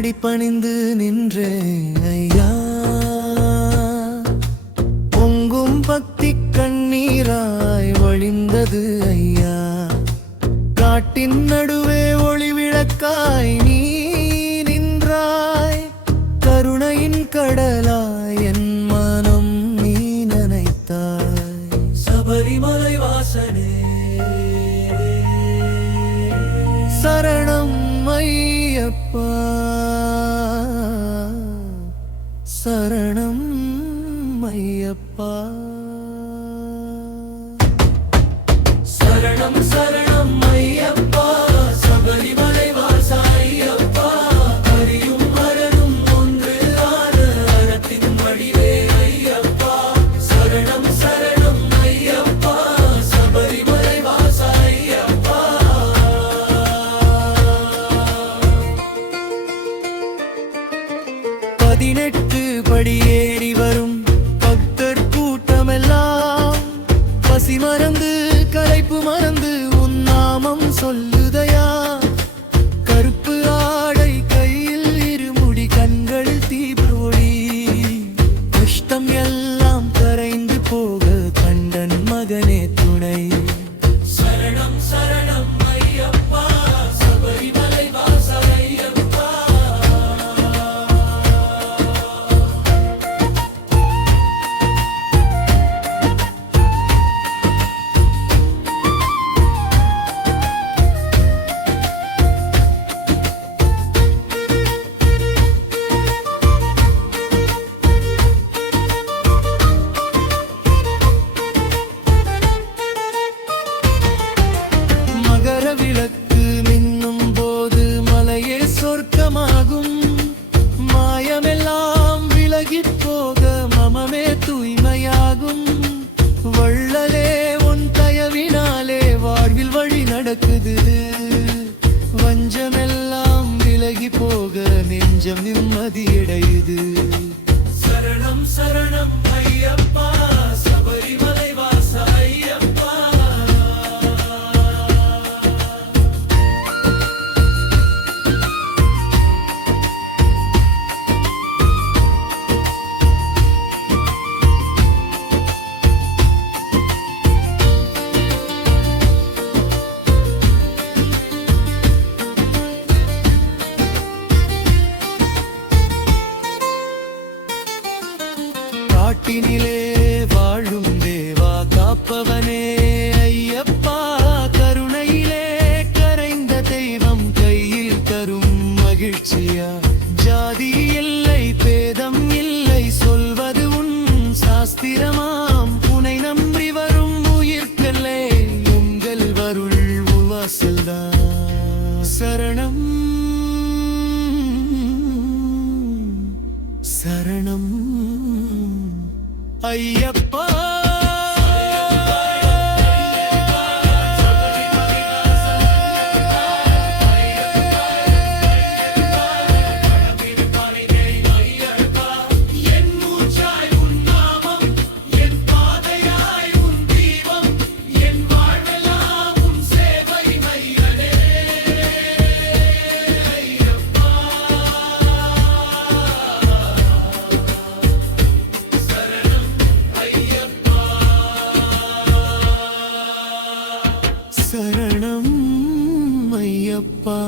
அடிபணிந்து நின்றே ஐயா. பொங்கும் பக்தி கண்ணீராய் வழிந்தது ஐயா. காட்டின் நடுவே ஒளி விளக்காய் நீ நின்றாய். கருணையின் கடலாய் என் மனம் நீ நனைத்தாய். சபரிமலை வாசனே. சரணம் ஐயப்பா. சரணம் ஐயப்பா. சரணம் சரணம். பதினெட்டு ஏறி வரும் பக்தர் கூட்டமெல்லாம். பசி மறந்து களைப்பு மறந்து உன் நாமம் சொல்லுதையா? கருப்பு ஆடை கையில் இருமுடி கண்கள் தீபொழி கஷ்டம் எல்லாம் கரைந்து போக கண்டன் மகனே ஆகும் மாயமெல்லாம் விலகிப் போக மமமே தூய்மையாகும். வள்ளலே உன் தயவினாலே வாழ்வில் வழி நடக்குது. வஞ்சமெல்லாம் விலகி போக நெஞ்சம் நிம்மதியடையுது சரணம் சரணம் ஐயப்பா சபரிமலை காட்டினிலே வாழும் தேவா காப்பவனே ஐயப்பா. கருணையிலே கரைந்த தெய்வம் கையில் தரும் மகிழ்ச்சியா? ஜாதி இல்லை பேதம் இல்லை சொல்வது உன் சாஸ்திரமாம். உனை நம்பி வரும் உயிர்க்கல்லே உங்கள் வருள் உவாசல்தான். சரணம் சரணம். ஐயப்பா சரணம் ஐயப்பா.